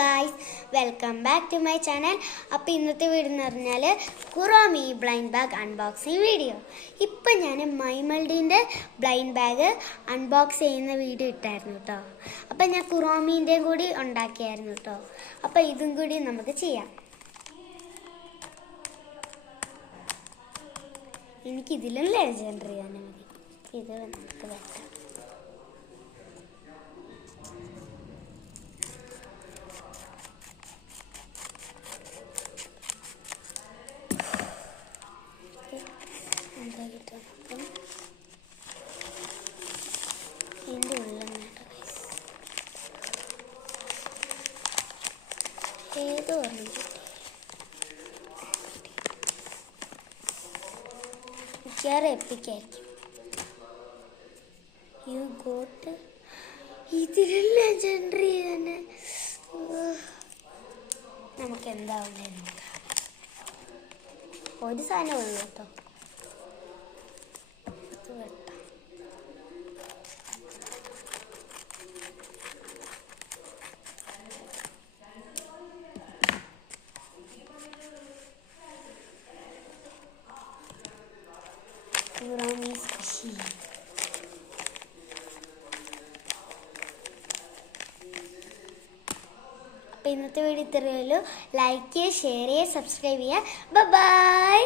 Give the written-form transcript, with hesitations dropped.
Guys, welcome back to my channel. അപ്പോൾ ഇന്നത്തെ video എന്ന് പറഞ്ഞാൽ Kuromi blind bag unboxing video. ഇപ്പം ഞാൻ മൈമൾഡിൻ്റെ ബ്ലൈൻഡ് ബാഗ് അൺബോക്സ് ചെയ്യുന്ന വീഡിയോ ഇട്ടായിരുന്നു കേട്ടോ. അപ്പം ഞാൻ കുറോമീൻ്റെയും കൂടി ഉണ്ടാക്കിയായിരുന്നു കേട്ടോ. അപ്പോൾ ഇതും കൂടി നമുക്ക് ചെയ്യാം. എനിക്കിതിലും ലെജൻഡറി തന്നെ മതി. ഇത് നമുക്ക് വെക്കാം. ഇതിൻ്റെ ഉള്ളിൽ ഏതോ മിക്കവാറും എപ്പിക്കായിരിക്കും. യു ഗോട്ട് ഇതിലും ലെജൻഡറി തന്നെ. നമുക്ക് എന്താവുന്നേ നോക്കാം. ഒരു സാധനം ഉള്ളൂ കേട്ടോ. അപ്പോൾ ഇന്നത്തെ വീഡിയോ ഇത്രയേ ഉള്ളൂ. ലൈക്ക് ചെയ്യുക, ഷെയർ ചെയ്യുക, സബ്സ്ക്രൈബ് ചെയ്യുക. ബൈ.